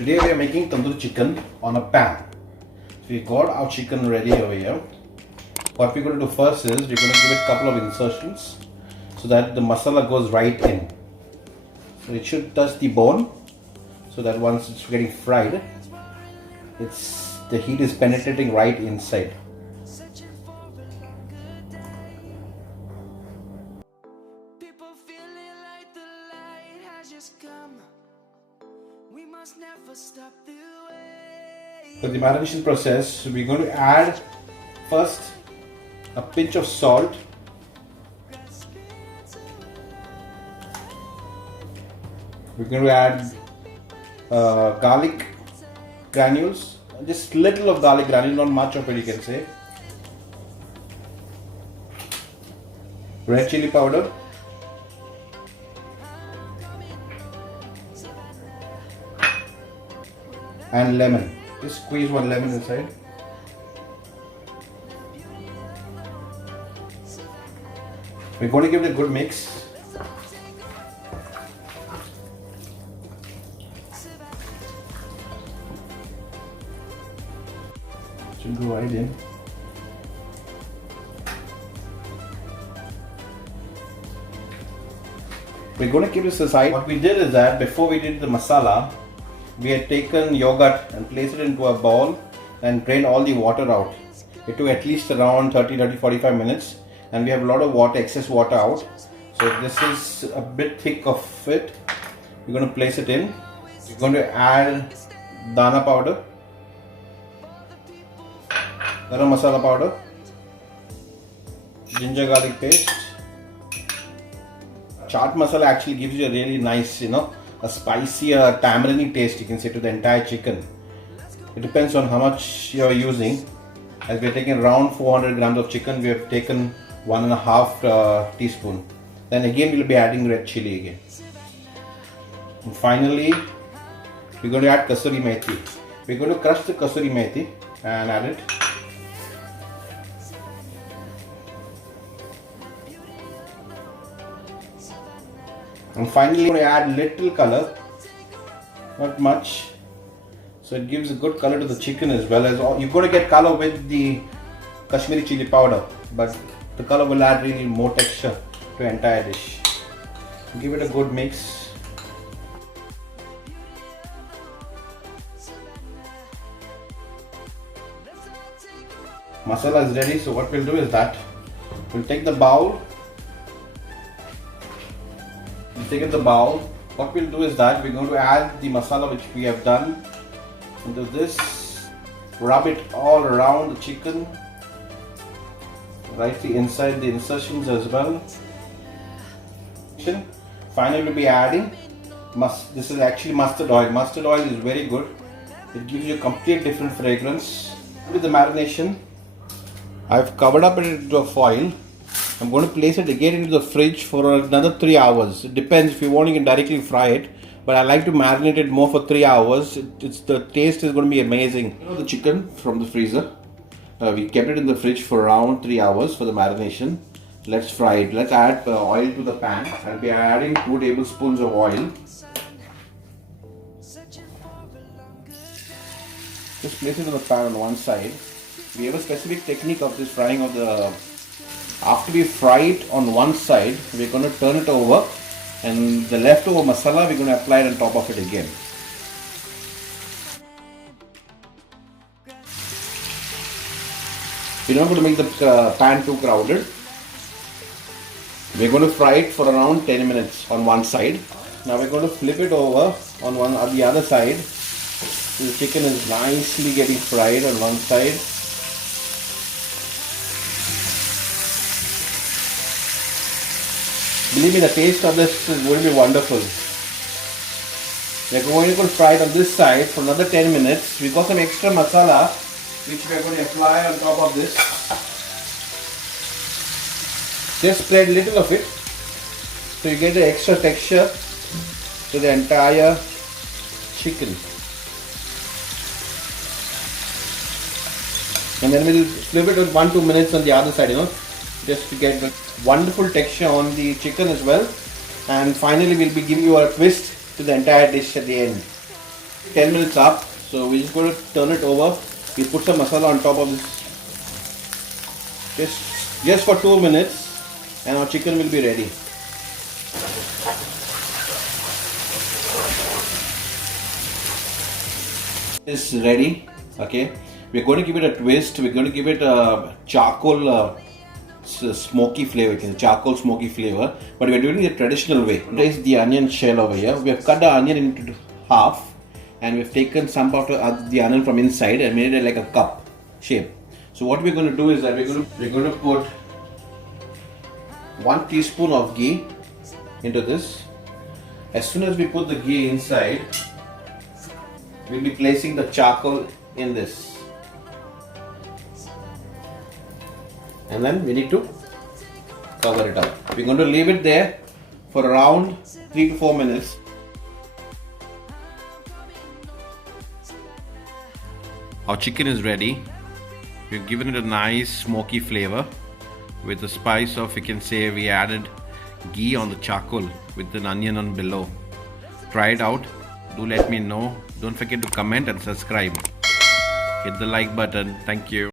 Today we are making tandoori chicken on a pan. So we got our chicken ready over here. What we're going to do first is we're going to give it a couple of insertions so that the masala goes right in. So it should touch the bone so that once it's getting fried, the heat is penetrating right inside. For the marination process, we're going to add first a pinch of salt, we're going to add garlic granules, just little of garlic granules, not much of it you can say, red chili powder, and lemon. Just squeeze one lemon inside. We're going to give it a good mix. Should go right in. We're going to keep this aside. What we did is that before we did the masala, we had taken yogurt and placed it into a bowl and drained all the water out. It took at least around 30-45 minutes and we have a lot of water, excess water out. So this is a bit thick of it. We're going to place it in. We're going to add dana powder, garam masala powder, ginger garlic paste. Chaat masala actually gives you a really nice, a spicier tamarind taste, you can say, to the entire chicken. It depends on how much you are using. As we are taking around 400 grams of chicken, we have taken 1.5 teaspoon. Then again we will be adding red chili again. And finally, we're going to add kasuri methi. We're going to crush the kasuri methi and add it. And finally, we're going to add little color, not much, so it gives a good color to the chicken as well as you're going to get color with the Kashmiri chili powder, but the color will add really more texture to the entire dish. Give it a good mix. Masala is ready, so what we'll do is that we'll take the bowl. Take in the bowl. What we'll do is that we're going to add the masala which we have done into this, rub it all around the chicken, right inside the insertions as well. Finally we'll be adding, this is actually mustard oil. Mustard oil is very good. It gives you a complete different fragrance. With the marination, I've covered up it into a foil. I'm going to place it again into the fridge for another 3 hours. It depends if you want, you can directly fry it, but I like to marinate it more for 3 hours. The taste is going to be amazing. The chicken from the freezer, we kept it in the fridge for around 3 hours for the marination. Let's fry it. Let's add oil to the pan. I'll be adding 2 tablespoons of oil. Just place it on the pan on one side. We have a specific technique of this frying of the. After we fry it on one side, we're going to turn it over and the leftover masala we're going to apply it on top of it again. We're not going to make the pan too crowded. We're going to fry it for around 10 minutes on one side. Now we're going to flip it over on the other side. So the chicken is nicely getting fried on one side. Believe me, the taste of this is going to be wonderful. We're going to fry it on this side for another 10 minutes. We've got some extra masala which we're going to apply on top of this. Just spread a little of it so you get the extra texture to the entire chicken. And then we'll flip it with 1-2 minutes on the other side, just to get the wonderful texture on the chicken as well. And finally we'll be giving you a twist to the entire dish at the end. 10 minutes up. So we're just going to turn it over. We put some masala on top of this. Just for 2 minutes, and our chicken will be ready. Is ready. Okay, we're going to give it a twist. We're going to give it a charcoal smoky flavor, charcoal smoky flavor, but we're doing it the traditional way. Place the onion shell over here. We have cut the onion into half, and we've taken some part of the onion from inside and made it like a cup shape. So what we're going to do is that we're going to put 1 teaspoon of ghee into this. As soon as we put the ghee inside, we'll be placing the charcoal in this, and then we need to cover it up. We're going to leave it there for around 3 to 4 minutes. Our chicken is ready. We've given it a nice smoky flavor with the spice of, you can say, we added ghee on the charcoal with an onion on below. Try it out. Do let me know. Don't forget to comment and subscribe. Hit the like button. Thank you.